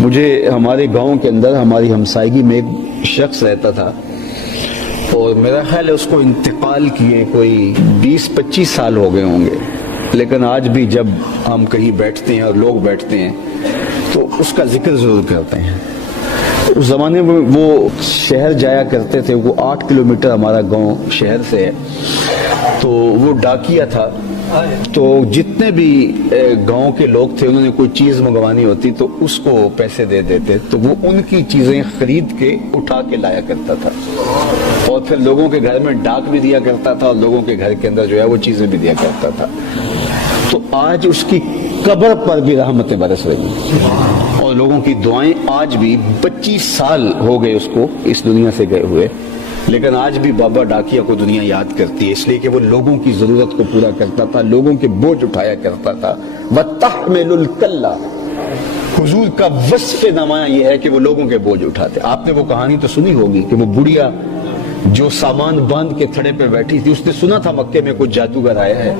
مجھے ہمارے گاؤں کے اندر ہماری ہمسائیگی میں ایک شخص رہتا تھا اور میرا خیال ہے اس کو انتقال کیے کوئی 20-25 سال ہو گئے ہوں گے، لیکن آج بھی جب ہم کہیں بیٹھتے ہیں اور لوگ بیٹھتے ہیں تو اس کا ذکر ضرور کرتے ہیں۔ اس زمانے میں وہ شہر جایا کرتے تھے، وہ 8 کلومیٹر ہمارا گاؤں شہر سے ہے، تو وہ ڈاکیا تھا، تو جتنے بھی گاؤں کے لوگ تھے انہوں نے کوئی چیز منگوانی ہوتی تو اس کو پیسے دے دیتے، تو وہ ان کی چیزیں خرید کے اٹھا کے لایا کرتا تھا اور پھر لوگوں کے گھر میں ڈاک بھی دیا کرتا تھا اور لوگوں کے گھر کے اندر جو ہے وہ چیزیں بھی دیا کرتا تھا۔ تو آج اس کی قبر پر بھی رحمتیں برس رہی ہیں اور لوگوں کی دعائیں، آج بھی 25 سال ہو گئے اس کو اس دنیا سے گئے ہوئے، لیکن آج بھی بابا ڈاکیا کو دنیا یاد کرتی ہے، اس لیے کہ وہ لوگوں کی ضرورت کو پورا کرتا تھا، لوگوں کے بوجھ اٹھایا کرتا تھا۔ وَتَحْمِلُ الْكَلَّ، حضور کا وصف نمایاں یہ ہے کہ وہ لوگوں کے بوجھ اٹھاتے۔ آپ نے وہ کہانی تو سنی ہوگی کہ وہ بڑھیا جو سامان باندھ کے تھڑے پہ بیٹھی تھی، اس نے سنا تھا مکے میں کوئی جادوگر آیا ہے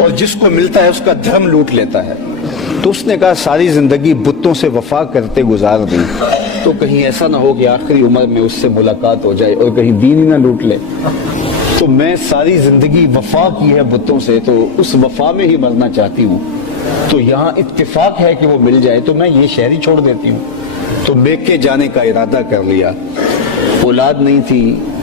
اور جس کو ملتا ہے اس کا دھرم لوٹ لیتا ہے، تو اس نے کہا ساری زندگی بتوں سے وفا کرتے گزار دیں تو کہیں ایسا نہ ہو کہ آخری عمر میں اس سے ملاقات ہو جائے اور کہیں دین ہی نہ لوٹ لے، تو میں ساری زندگی وفا کی ہے بتوں سے، تو اس وفا میں ہی مرنا چاہتی ہوں، تو یہاں اتفاق ہے کہ وہ مل جائے تو میں یہ شہر ہی چھوڑ دیتی ہوں۔ تو میکے جانے کا ارادہ کر لیا، اولاد نہیں تھی،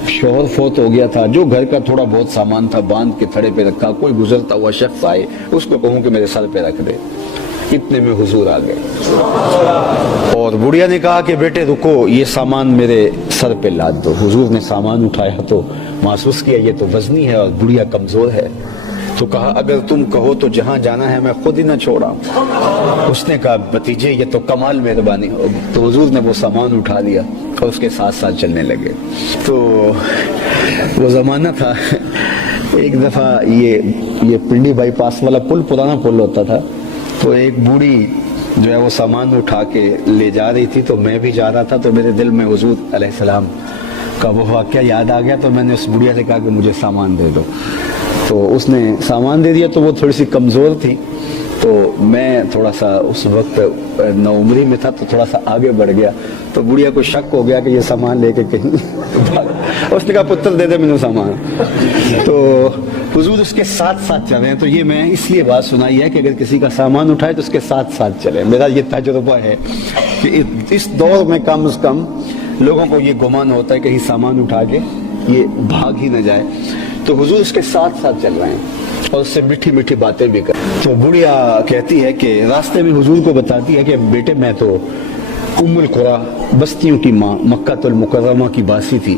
شوہر فوت ہو گیا تھا، جو گھر کا تھوڑا بہت سامان تھا باندھ کے تھڑے پہ رکھا، کوئی گزرتا ہوا شخص آئے اس کو کہوں کہ میرے سر پہ رکھ دے، اتنے میں حضور آ گئے اور بڑھیا نے کہا کہ بیٹے رکو، یہ سامان میرے سر پہ لاد دو۔ حضور نے سامان اٹھایا تو محسوس کیا یہ تو وزنی ہے اور بڑھیا کمزور ہے، تو کہا اگر تم کہو تو جہاں جانا ہے میں خود ہی نہ چھوڑا۔ اس نے کہا بھتیجے یہ تو کمال مہربانی ہوگی، تو حضور نے وہ سامان اٹھا لیا اور اس کے ساتھ ساتھ چلنے لگے۔ تو وہ زمانہ تھا، ایک دفعہ یہ پنڈی بائی پاس والا پل، پرانا پل ہوتا تھا، تو ایک بوڑھی جو ہے وہ سامان اٹھا کے لے جا رہی تھی، تو میں بھی جا رہا تھا، تو میرے دل میں حضور علیہ السلام کا وہ واقعہ یاد آ گیا، تو میں نے اس بڑھیا سے کہا کہ مجھے سامان دے دو، تو اس نے سامان دے دیا۔ تو وہ تھوڑی سی کمزور تھی، تو میں تھوڑا سا اس وقت نوعمری میں تھا تو تھوڑا سا آگے بڑھ گیا، تو بڑھیا کو شک ہو گیا کہ یہ سامان لے کے کہیں اس نے کہا پتر دے دے مجھے سامان، تو حضور اس کے ساتھ ساتھ چل رہے ہیں۔ تو یہ میں اس لیے بات سنائی ہے کہ اگر کسی کا سامان اٹھائے تو اس کے ساتھ ساتھ چلے۔ میرا یہ تجربہ ہے کہ اس دور میں کم از کم لوگوں کو یہ گمان ہوتا ہے کہیں سامان اٹھا کے یہ بھاگ ہی نہ جائے، تو حضور اس کے ساتھ ساتھ چل رہے ہیں اور اس سے میٹھی میٹھی باتیں بھی کر۔ تو بڑھیا کہتی ہے کہ راستے میں حضور کو بتاتی ہے کہ بیٹے میں تو ام القریٰ بستیوں کی ماں مکہ المکرمہ کی باسی تھی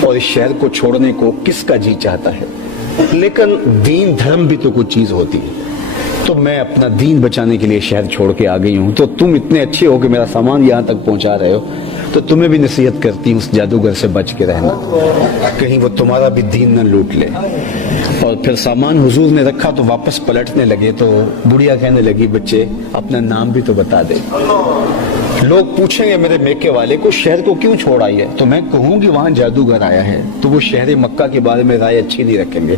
اور اس شہر کو چھوڑنے کو کس کا جی چاہتا ہے، لیکن دین دھرم بھی تو کچھ چیز ہوتی ہے، تو میں اپنا دین بچانے کے لیے شہر چھوڑ کے آ گئی ہوں، تو تم اتنے اچھے ہو کہ میرا سامان یہاں تک پہنچا رہے ہو، تو تمہیں بھی نصیحت کرتی ہوں اس جادوگر سے بچ کے رہنا، کہیں وہ تمہارا بھی دین نہ لوٹ لے۔ اور پھر سامان حضور نے رکھا تو واپس پلٹنے لگے، تو بڑھیا کہنے لگی بچے اپنا نام بھی تو بتا دے، لوگ پوچھیں گے میرے میکے والے کو شہر کو کیوں چھوڑ آئی ہے، تو میں کہوں گی وہاں جادوگر آیا ہے، تو وہ شہر مکہ کے بارے میں رائے اچھی نہیں رکھیں گے،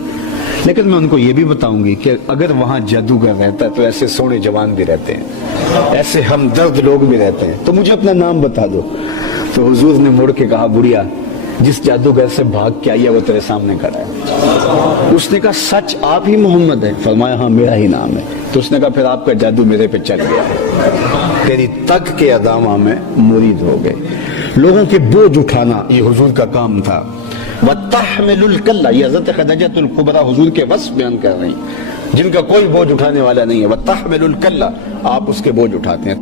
لیکن میں ان کو یہ بھی بتاؤں گی کہ اگر وہاں جادوگر رہتا ہے تو ایسے سونے جوان بھی رہتے ہیں، ایسے ہمدرد لوگ بھی رہتے ہیں، تو مجھے اپنا نام بتا دو۔ تو حضور نے مڑ کے کہا بڑھیا جس جادوگر سے بھاگ کے آئی ہے وہ تیرے سامنے کھڑا ہے۔ اس نے کہا سچ آپ ہی محمد ہیں؟ فرمایا ہاں میرا ہی نام ہے۔ تو اس نے کہا پھر آپ کا جادو میرے پہ چل گیا، تیری تک کے ادامہ میں مرید ہو گئے۔ لوگوں کے بوجھ اٹھانا یہ حضور کا کام تھا۔ وَتَحْمِلُ الْكَلَّ، یہ حضرت خدیجہ الکبریٰ حضور کے وصف بیان کر رہی ہیں، جن کا کوئی بوجھ اٹھانے والا نہیں ہے۔ وَتَحْمِلُ الْكَلَّ، آپ اس کے بوجھ اٹھاتے ہیں۔